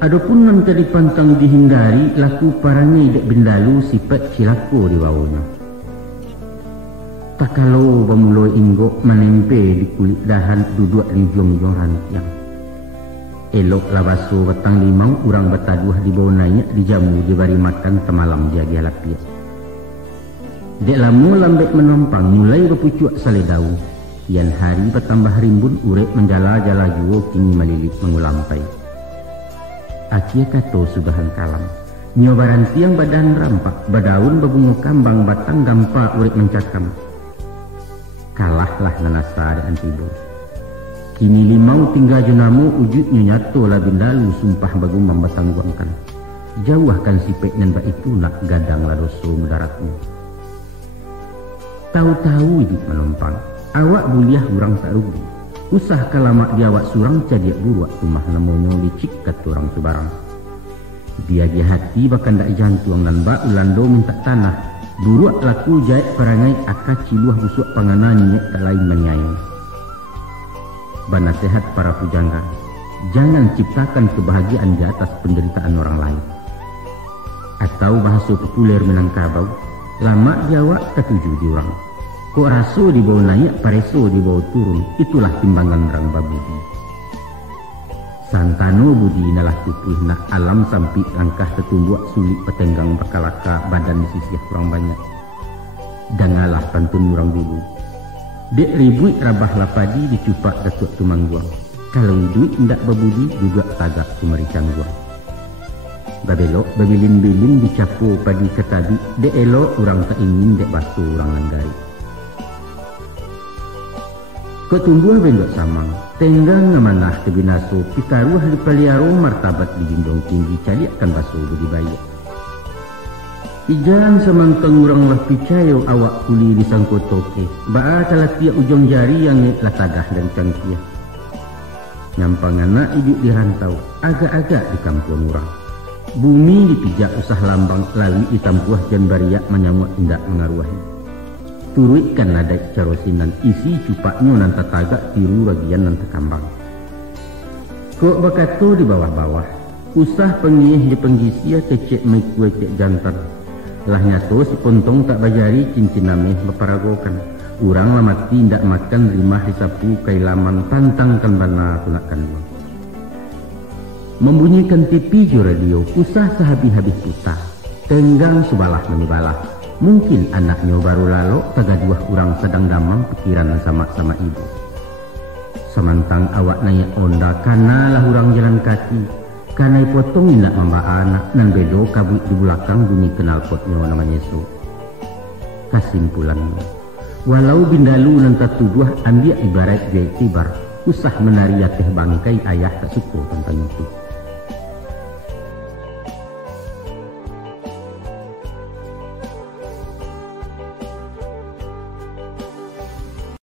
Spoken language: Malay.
Adapun nan tadi pantang dihindari laku parangai dek bindalu sifat cilako di bawahnya. Tak kalau bamuloi inggok menempe di kulit dahan duduk di jong-jong rantiang. Elok labaso batang limau urang bataduah di bawah naik dijamu dibari makan temalam jaga lapia. Dek lamu lambek menompang mulai berpucuk saledau. Yan hari bertambah rimbun urek menjala-jala juo kini melilit mengulampai. Akia kato sugahan kalam. Nyobaran tiang badan rampak, badaun babungo kambang batang gampa urek mencakam. Kalahlah nanasa dan tibo. Kini limau tinggal junamu ujudnya nyato labindalu sumpah bagum membatang guangkan. Jauhkan si pek nan itu nak gadang ladoso mendaratmu. Tahu-tahu hidup menompang. Awak buliah urang tak rugi. Usah kalamak di awak surang cadiak buruak rumah namonyo licik kat orang sebarang. Dia hati bahkan dak jantung dan bak ulando minta tanah. Buruak laku jait perangai akak ciluah busuk panganannya tak lain menyayang. Banasehat para pujangga, jangan ciptakan kebahagiaan di atas penderitaan orang lain. Atau bahasa populer Minangkabau, lama di awak ketujuh di orang. Kok raso di bawah naik, pareso di bawah turun, itulah timbangan rang babudi. Santano budi nalah tupuh nak alam sampai langkah tetumbuak sulit petenggang bakalaka badan disisiah kurang banyak. Dangalah pantun orang dulu. Dek ribuit rabah lapadi dicupak datuk tumangguang. Kalau duit ndak babudi juga tagak kumarican guang. Babelok babilin-bilin dicapo padi ketabi, dek elok orang tak ingin dek basuh orang langgari. Ketumbuh bendok samang, tenggang ngamanah kebinaso, pitaruh di paliaro martabat di jindong tinggi caliakan basuh budi bayi. Ijan semantang urang lah picayo awak kuli di sangkotoke, baa talatia ujung jari yang latagah dan cangkia. Nyampang anak hidup di rantau, agak-agak di kampung urang. Bumi dipijak usah lambang lawi hitam buah jan bariak menyamuk indak mengaruahi. Turuitkan nadai carosinan isi cupaknya nan tatagak tiru ragian nan takambang. Kok bakato di bawah-bawah, usah pengih di penggisia kecek mekue cek jantan. Lah nyato si pontong tak bajari cincin nameh baparagokan. Urang lah mati ndak makan rimah disapu kailaman pantangkan bana tunakan uang. Membunyikan TV jo radio, usah sehabis-habis putar. Tenggang subalah menibalah. Mungkin anaknya baru lalu tagaduah urang sedang damang pikiran sama-sama ibu. Semantang awak naik onda karena lah urang jalan kaki. Karena potong indak mamba anak nan bedo kabut di belakang bunyi knalpotnya namanya Yesus. Kesimpulannya, walau bindalu nan tatuduah ambil ibarat jai tibar, usah menari teh bangkai ayah tak suko tentang itu.